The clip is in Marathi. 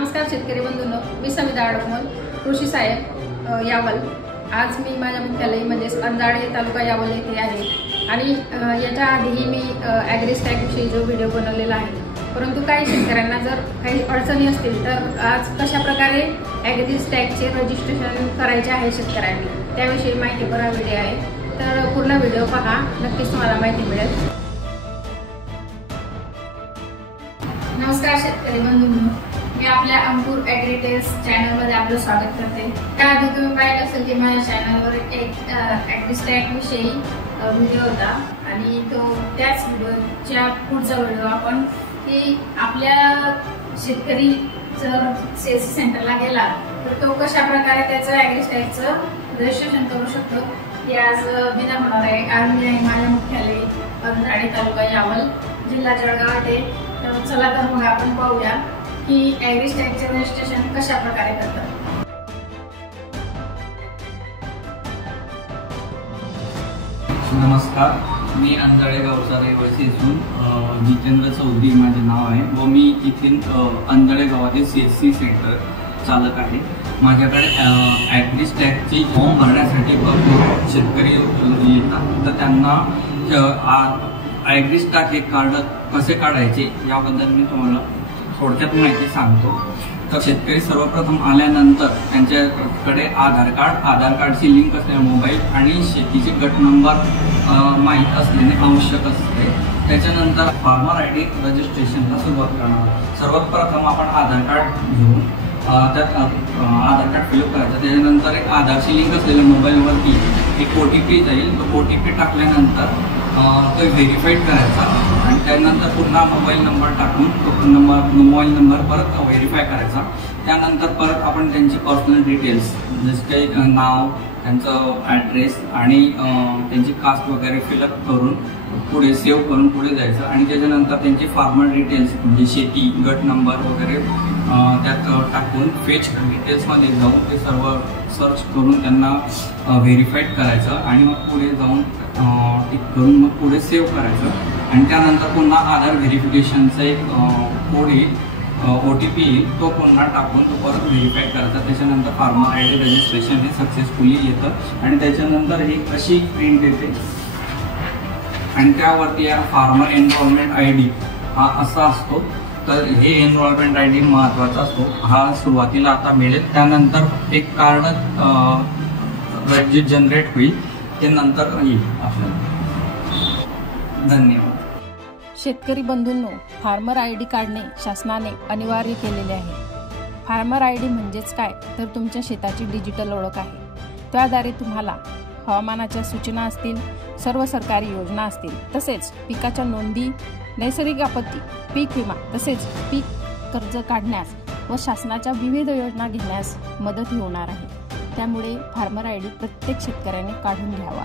नमस्कार शेतकरी बंधूंनो, मी समिता अडकमल, कृषी सहाय्यक यावल। आज मी माझ्या मुख्यालय म्हणजे अंजाळे तालुका यावल येथे आहे आणि याच्या आधीही मी ॲग्रीस्टॅग विषयी जो व्हिडिओ बनवलेला आहे, परंतु काही शेतकऱ्यांना जर काही अडचणी असतील तर आज कशा प्रकारे ॲग्रीस्टॅगचे रजिस्ट्रेशन करायचे आहे शेतकऱ्यांनी त्याविषयी माहितीपर हा व्हिडिओ आहे। तर पूर्ण व्हिडिओ पहा, नक्कीच तुम्हाला माहिती मिळेल। नमस्कार शेतकरी बंधूंनो, मी आपल्या अंकुर ॲग्रीटेल्स चॅनलमध्ये आपलं स्वागत करते। त्याआधी तुम्ही पाहिलं असेल की माझ्या चॅनलवर एक ॲग्रीस्टॅग विषयी व्हिडिओ होता आणि तो त्याच व्हिडिओच्या पुढचा व्हिडिओ आपण की आपल्या शेतकरी जर सीएससी सेंटरला गेला तर तो कशा प्रकारे त्याचं ॲग्रीस्टॅगचं रजिस्ट्रेशन करू शकतो हे आज बिना होणार आहे। आज मी माझ्या मुख्यालय अंजाळे तालुका यावल जिल्हा जळगाव येथे। तर चला तर मग आपण पाहूया की ॲग्रीस्टॅगचे रजिस्ट्रेशन कशा प्रकारे करतात। नमस्कार, मी अंजाळे गावचा रहिवासी असून जितेंद्र चौधरी माझे नाव आहे व मी इथे अंजाळे गावातील सीएससी सेंटर चालक आहे। माझ्याकडे ॲग्रीस्टॅगची फॉर्म भरण्यासाठी भरपूर शेतकरी येतात, तर त्यांना ॲग्रीस्टॅग हे कार्ड कसे काढायचे याबद्दल मी तुम्हाला थोडक्यात माहिती सांगतो। तर शेतकरी सर्वप्रथम आल्यानंतर त्यांच्याकडे आधार कार्डची लिंक असलेला मोबाईल आणि शेतीचे गट नंबर माहीत असलेले आवश्यक असते। त्याच्यानंतर फार्मर ID रजिस्ट्रेशनला सुरुवात करणार। सर्वात प्रथम आपण आधार कार्ड घेऊन त्यात आधार कार्ड फिलअप करायचं। त्याच्यानंतर एक आधारची लिंक असलेल्या मोबाईलवरती एक OTP जाईल। तो OTP टाकल्यानंतर तो व्हेरीफाईड करायचा आणि त्यानंतर पुन्हा मोबाईल नंबर टाकून तो मोबाईल नंबर परत व्हेरीफाय करायचा। त्यानंतर परत आपण त्यांची पर्सनल डिटेल्स जसे काही नाव, त्यांचं ॲड्रेस आणि त्यांची कास्ट वगैरे फिलअप करून पुढे सेव्ह करून पुढे जायचं आणि त्याच्यानंतर त्यांची फार्मर डिटेल्स म्हणजे शेती गट नंबर वगैरे त्यात टाकून फेच डिटेल्समध्ये जाऊन ते सर्व सर्च करून त्यांना व्हेरीफाईड करायचं आणि मग पुढे जाऊन टिक करून मग पुढे सेव्ह करायचं आणि त्यानंतर पुन्हा आधार व्हेरिफिकेशनचा एक कोड येईल, OTP येईल, तो पुन्हा टाकून तो परत व्हेरीफाय करायचा। त्याच्यानंतर फार्मर ID रजिस्ट्रेशन हे सक्सेसफुली येतं आणि त्याच्यानंतर ही अशी प्रिंट येते आणि त्यावरती फार्मर एनरोलमेंट ID हा असा असतो। तर हे एनरोलमेंट ID महत्त्वाचा असतो, हा सुरुवातीला आता मिळेल। त्यानंतर एक कार्ड जे जनरेट होईल ते नंतर येईल आपल्याला। धन्यवाद। शेतकरी बंधूंनो, फार्मर ID काढणे शासनाने अनिवार्य केलेले आहे। फार्मर ID म्हणजेच काय तर तुमच्या शेताची डिजिटल ओळख आहे। त्याद्वारे तुम्हाला हवामानाच्या सूचना असतील, सर्व सरकारी योजना असतील, तसेच पिकाच्या नोंदी, नैसर्गिक आपत्ती, पीक विमा तसेच पीक कर्ज काढण्यास व शासनाच्या विविध योजना घेण्यास मदत होणार आहे। त्यामुळे फार्मर ID प्रत्येक शेतकऱ्याने काढून घ्यावा।